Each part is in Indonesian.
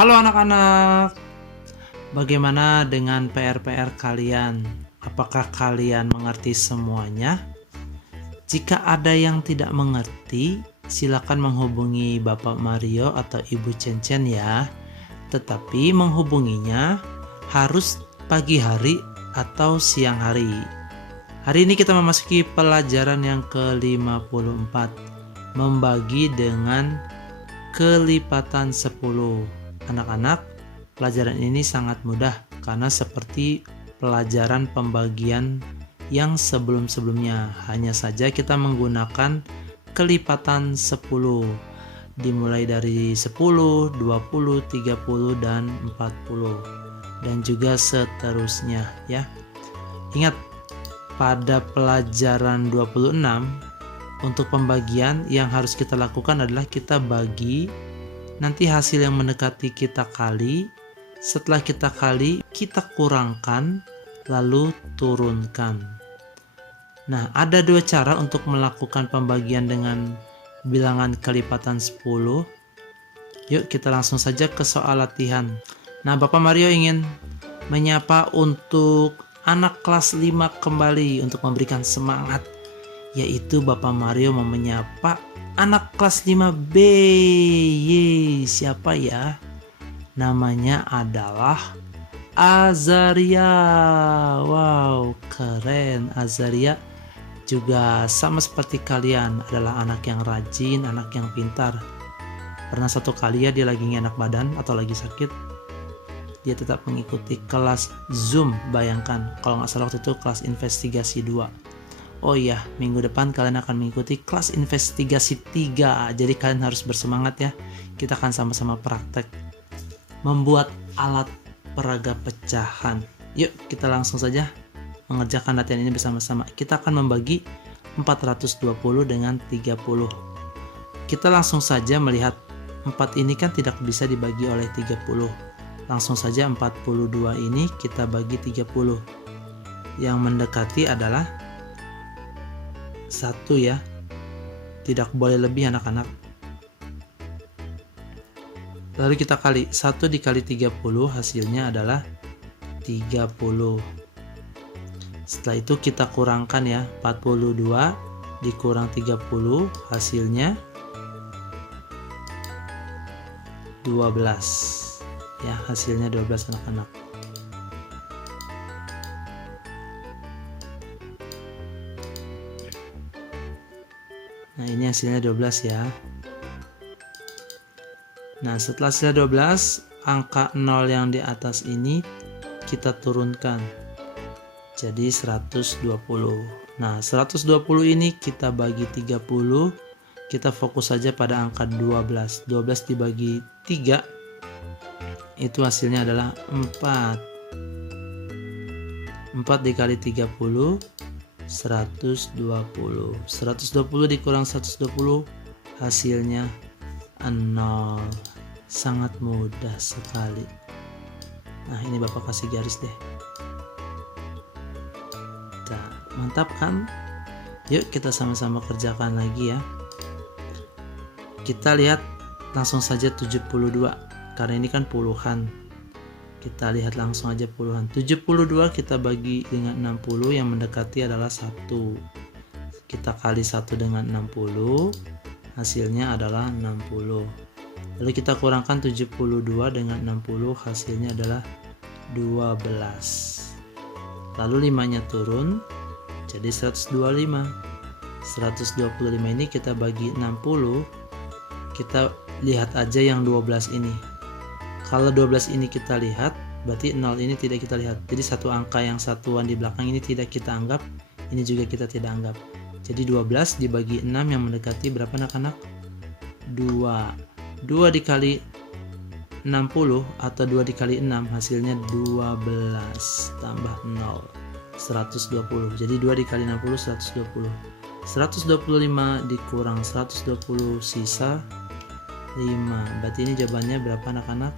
Halo anak-anak, bagaimana dengan PR-PR kalian? Apakah kalian mengerti semuanya? Jika ada yang tidak mengerti, silakan menghubungi Bapak Mario atau Ibu Cencen ya. Tetapi menghubunginya harus pagi hari atau siang hari. Hari ini kita memasuki pelajaran yang ke-54, membagi dengan kelipatan 10. Anak-anak, pelajaran ini sangat mudah karena seperti pelajaran pembagian yang sebelum-sebelumnya. Hanya saja kita menggunakan kelipatan 10. Dimulai dari 10, 20, 30, dan 40. Dan juga seterusnya ya. Ingat, pada pelajaran 26, untuk pembagian yang harus kita lakukan adalah kita bagi. Nanti hasil yang mendekati kita kali, setelah kita kali, kita kurangkan, lalu turunkan. Nah, ada dua cara untuk melakukan pembagian dengan bilangan kelipatan 10. Yuk kita langsung saja ke soal latihan. Nah, Bapak Mario ingin menyapa untuk anak kelas 5 kembali untuk memberikan semangat. Yaitu Bapak Mario mau menyapa anak kelas 5B. Yeay, siapa ya? Namanya adalah Azaria. Wow, keren. Azaria juga sama seperti kalian, adalah anak yang rajin, anak yang pintar. Pernah satu kali ya dia lagi nggak enak badan atau lagi sakit, dia tetap mengikuti kelas Zoom. Bayangkan, kalau nggak salah waktu itu kelas investigasi 2. Oh iya, minggu depan kalian akan mengikuti kelas investigasi 3. Jadi kalian harus bersemangat ya. Kita akan sama-sama praktek membuat alat peraga pecahan. Yuk kita langsung saja mengerjakan latihan ini bersama-sama. Kita akan membagi 420 dengan 30. Kita langsung saja melihat 4 ini kan tidak bisa dibagi oleh 30. Langsung saja 42 ini kita bagi 30. Yang mendekati adalah 1 ya, tidak boleh lebih anak-anak. Lalu kita kali 1 dikali 30, hasilnya adalah 30. Setelah itu kita kurangkan ya, 42 dikurang 30 hasilnya 12 ya, hasilnya 12 anak-anak. Nah, ini hasilnya 12 ya. Nah, setelah hasilnya 12, angka 0 yang di atas ini kita turunkan. Jadi 120. Nah, 120 ini kita bagi 30. Kita fokus saja pada angka 12. 12 dibagi 3, itu hasilnya adalah 4. 4 dikali 30, 120. 120 dikurang 120 hasilnya 0. Sangat mudah sekali. Nah, ini Bapak kasih garis deh. Nah, mantap kan? Yuk kita sama-sama kerjakan lagi ya. Kita lihat langsung saja 72, karena ini kan puluhan. Kita lihat langsung aja puluhan. 72 kita bagi dengan 60, yang mendekati adalah 1. Kita kali 1 dengan 60, hasilnya adalah 60. Lalu kita kurangkan 72 dengan 60, hasilnya adalah 12. Lalu 5-nya turun, jadi 125. 125 ini kita bagi 60, kita lihat aja yang 12 ini. Kalau 12 ini kita lihat, berarti 0 ini tidak kita lihat. Jadi satu angka yang satuan di belakang ini tidak kita anggap, ini juga kita tidak anggap. Jadi 12 dibagi 6 yang mendekati berapa anak-anak? 2. 2 dikali 60 atau 2 dikali 6 hasilnya 12 tambah 0. 120. Jadi 2 dikali 60 120. 125 dikurang 120 sisa 5. Berarti ini jawabannya berapa anak-anak?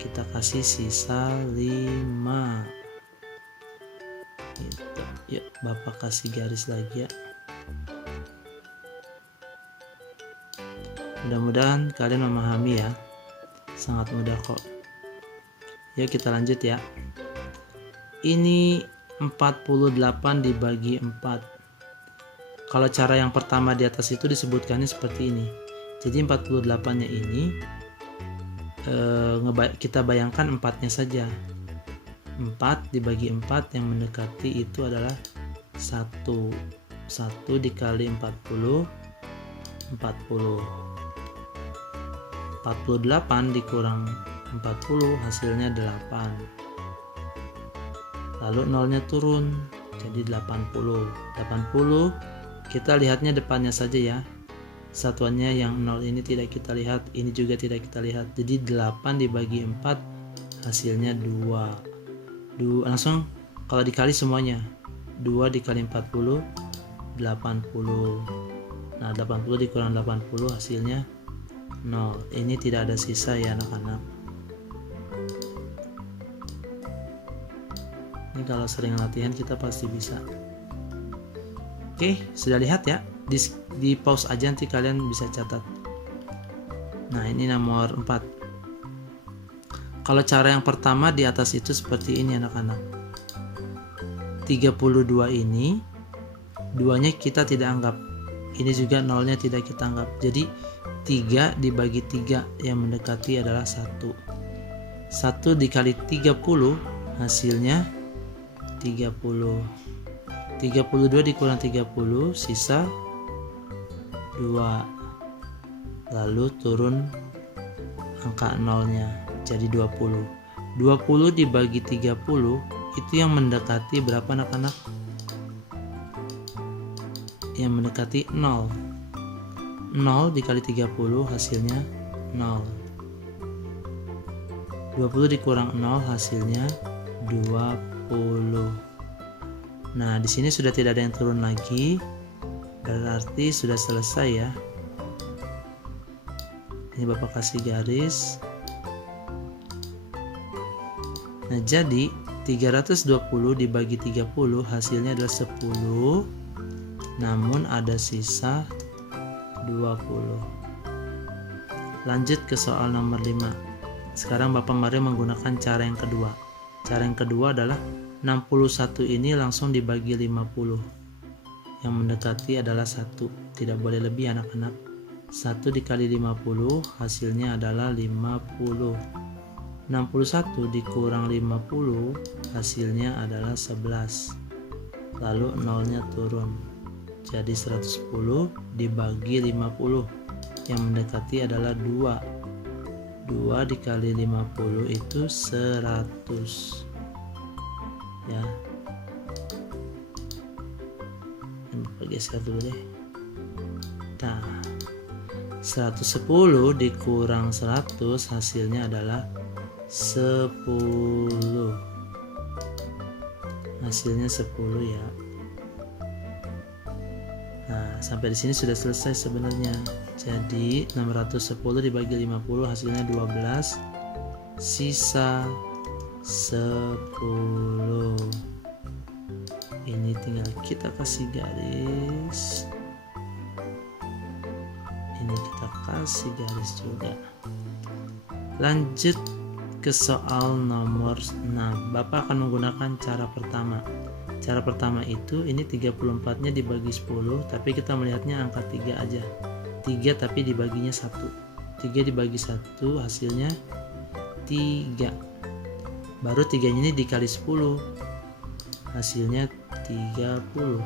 Kita kasih sisa 5 gitu. Yuk Bapak kasih garis lagi ya. Mudah-mudahan kalian memahami ya. Sangat mudah kok. Yuk kita lanjut ya. Ini 48 dibagi 4. Kalau cara yang pertama di atas itu disebutkannya seperti ini. Jadi 48-nya ini kita bayangkan 4-nya saja. 4 dibagi 4 yang mendekati itu adalah 1. 1 dikali 40 48 dikurang 40 hasilnya 8. Lalu nolnya turun jadi 80. Kita lihatnya depannya saja ya. Satuannya yang 0 ini tidak kita lihat, ini juga tidak kita lihat. Jadi 8 dibagi 4 hasilnya 2. Langsung kalau dikali semuanya 2 dikali 40 80. Nah 80 dikurang 80 hasilnya 0. Ini tidak ada sisa ya anak-anak. Ini kalau sering latihan kita pasti bisa. Oke, sudah lihat ya? Di pause aja nanti kalian bisa catat. Nah ini nomor 4. Kalau cara yang pertama di atas itu seperti ini anak-anak. 32 ini 2-nya kita tidak anggap. Ini juga 0-nya tidak kita anggap. Jadi 3 dibagi 3 yang mendekati adalah 1. 1 dikali 30 hasilnya 30. 32 dikurang 30 sisa 2. Lalu turun angka 0-nya jadi 20. 20 dibagi 30 itu yang mendekati berapa anak-anak? Yang mendekati 0. 0 dikali 30 hasilnya 0. 20 dikurang 0 hasilnya 20. Nah, di sini sudah tidak ada yang turun lagi. Berarti sudah selesai ya. Ini Bapak kasih garis. Nah, jadi 320 dibagi 30 hasilnya adalah 10. Namun ada sisa 20. Lanjut ke soal nomor 5. Sekarang Bapak Mario menggunakan cara yang kedua. Cara yang kedua adalah 61 ini langsung dibagi 50. Yang mendekati adalah 1. Tidak boleh lebih anak-anak. 1 dikali 50 hasilnya adalah 50. 61 dikurang 50 hasilnya adalah 11. Lalu nolnya turun. Jadi 110 dibagi 50. Yang mendekati adalah 2. 2 dikali 50 itu 100. Ya. Ini geser dulu deh. Nah, 110 dikurang 100 hasilnya adalah 10. Hasilnya 10 ya. Nah, sampai di sini sudah selesai sebenarnya. Jadi 610 dibagi 50 hasilnya 12. Sisa 10. Ini tinggal kita kasih garis. Ini kita kasih garis juga. Lanjut ke soal nomor 6. Bapak akan menggunakan cara pertama. Cara pertama itu ini 34-nya dibagi 10, tapi kita melihatnya angka 3 aja. 3 tapi dibaginya 1. 3 dibagi 1 hasilnya 3. Baru 3-nya ini dikali 10. Hasilnya 30.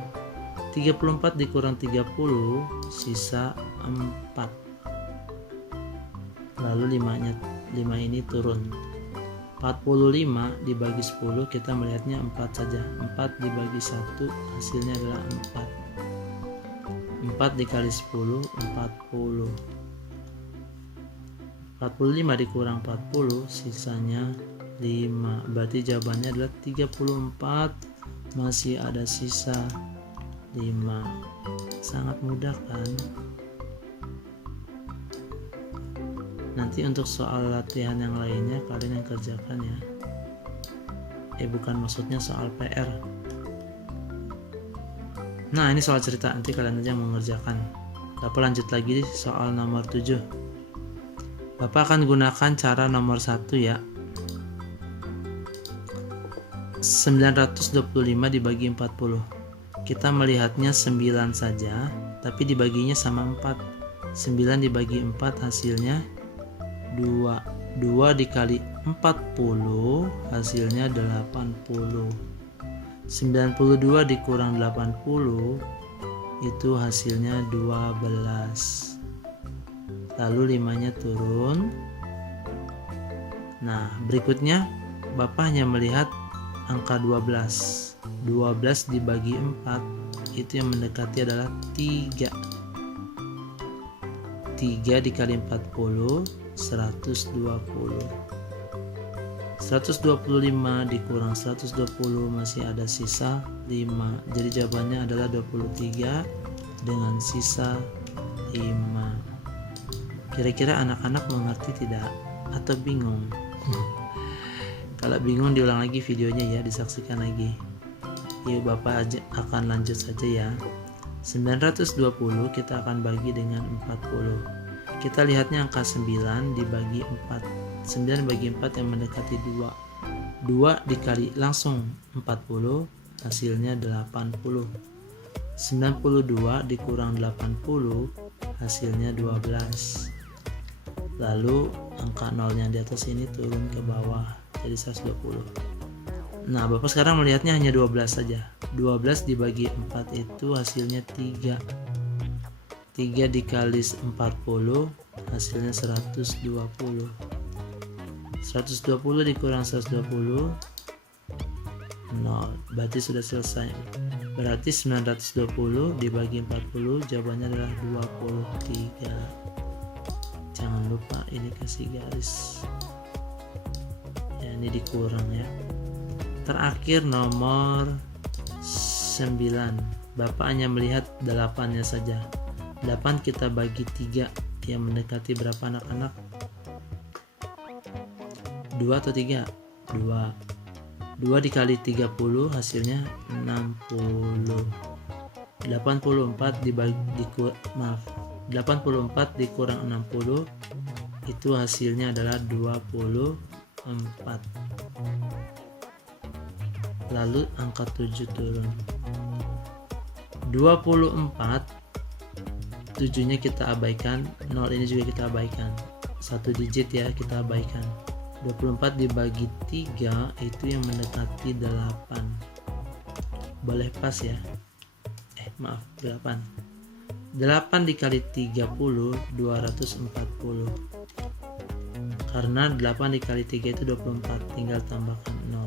34 dikurang 30 sisa 4. Lalu 5 ini turun. 45 dibagi 10 kita melihatnya 4 saja. 4 dibagi 1 hasilnya adalah 4. 4 dikali 10 40. 45 dikurang 40 sisanya 5. Berarti jawabannya adalah 34. Masih ada sisa 5. Sangat mudah kan? Nanti untuk soal latihan yang lainnya kalian yang kerjakan ya. Bukan maksudnya soal PR. Nah, ini soal cerita, nanti kalian aja yang mengerjakan. Dapat lanjut lagi soal nomor 7. Bapak akan gunakan cara nomor 1 ya. 925 dibagi 40. Kita melihatnya 9 saja, tapi dibaginya sama 4. 9 dibagi 4 hasilnya 2. 2 dikali 40 hasilnya 80. 92 dikurang 80 itu hasilnya 12. Lalu 5-nya turun. Nah, berikutnya Bapak hanya melihat angka 12. 12 dibagi 4 itu yang mendekati adalah 3. 3 dikali 40 120. 125 dikurang 120 masih ada sisa 5. Jadi jawabannya adalah 23 dengan sisa 5. Kira-kira anak-anak mengerti tidak atau bingung? Kalau bingung diulang lagi videonya ya, disaksikan lagi. Yuk Bapak akan lanjut saja ya. 920 kita akan bagi dengan 40. Kita lihatnya angka 9 dibagi 4. 9 bagi 4 yang mendekati 2. 2 dikali langsung 40 hasilnya 80. 92 dikurang 80 hasilnya 12. Lalu angka nolnya di atas ini turun ke bawah jadi 120. Nah, Bapak sekarang melihatnya hanya 12 saja. 12 dibagi 4 itu hasilnya 3. 3 dikali 40 hasilnya 120. 120 dikurang 120 0. Berarti sudah selesai. Berarti 920 dibagi 40 jawabannya adalah 23. Jangan lupa ini kasih garis ya, ini dikurang ya. Terakhir nomor 9. Bapak hanya melihat 8-nya saja. 8 kita bagi 3 yang mendekati berapa anak-anak? 2 atau 3? 2. 2 dikali 30 hasilnya 60. 84 dikurang 60 itu hasilnya adalah 24. Lalu angka 7 turun. 24 7-nya kita abaikan, 0 ini juga kita abaikan. 1 digit ya kita abaikan. 24 dibagi 3 itu yang mendekati 8. Boleh pas ya. Maaf, 8. 8 dikali 30 240. Karena 8 dikali 3 itu 24, tinggal tambahkan 0.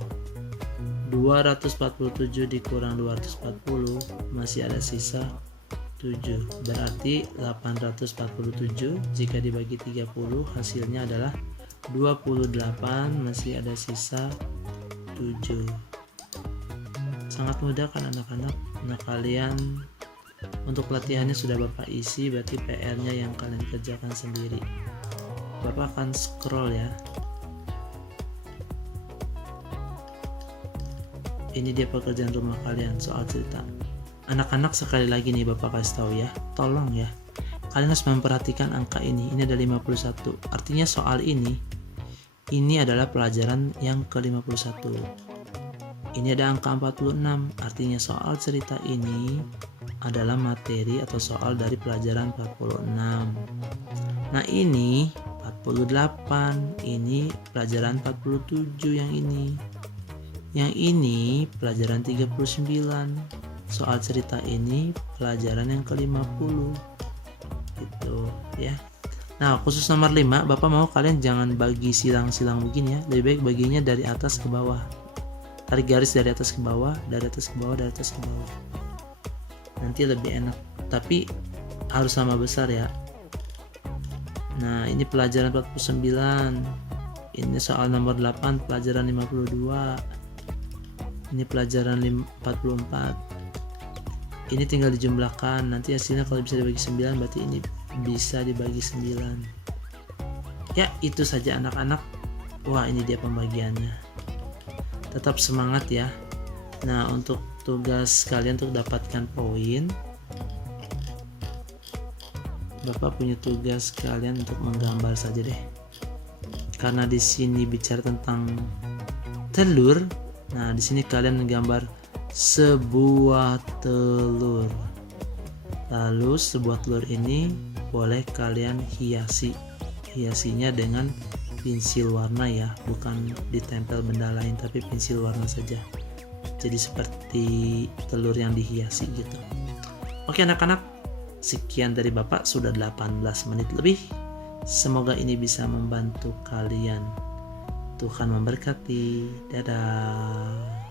247 dikurang 240 masih ada sisa 7. Berarti 847 jika dibagi 30 hasilnya adalah 28, masih ada sisa 7. Sangat mudah kan anak-anak? Nah, kalian untuk latihannya sudah Bapak isi, berarti PR-nya yang kalian kerjakan sendiri. Bapak akan scroll ya. Ini dia pekerjaan rumah kalian soal cerita. Anak-anak sekali lagi nih Bapak kasih tahu ya, tolong ya. Kalian harus memperhatikan angka ini. Ini ada 51. Artinya soal ini adalah pelajaran yang ke-51. Ini ada angka 46. Artinya soal cerita ini adalah materi atau soal dari pelajaran 46. Nah, ini 48. Ini pelajaran 47 yang ini. Yang ini pelajaran 39. Soal cerita ini pelajaran yang ke-50. Gitu ya. Nah, khusus nomor 5, Bapak mau kalian jangan bagi silang-silang begini ya. Lebih baik baginya dari atas ke bawah. Tarik garis dari atas ke bawah, dari atas ke bawah, dari atas ke bawah. Nanti lebih enak. Tapi harus sama besar ya. Nah, ini pelajaran 49. Ini soal nomor 8 pelajaran 52. Ini pelajaran 44. Ini tinggal dijumlahkan. Nanti hasilnya kalau bisa dibagi 9 berarti ini bisa dibagi 9. Ya, itu saja anak-anak. Wah, ini dia pembagiannya. Tetap semangat ya. Nah, untuk tugas kalian untuk dapatkan poin, Bapak punya tugas kalian untuk menggambar saja deh. karena di sini bicara tentang telur. Nah, di sini kalian menggambar sebuah telur. Lalu sebuah telur ini boleh kalian hiasinya dengan pensil warna ya, bukan ditempel benda lain tapi pensil warna saja. Jadi seperti telur yang dihiasi gitu. Oke anak-anak, sekian dari Bapak, sudah 18 menit lebih. Semoga ini bisa membantu kalian. Tuhan memberkati. Dadah.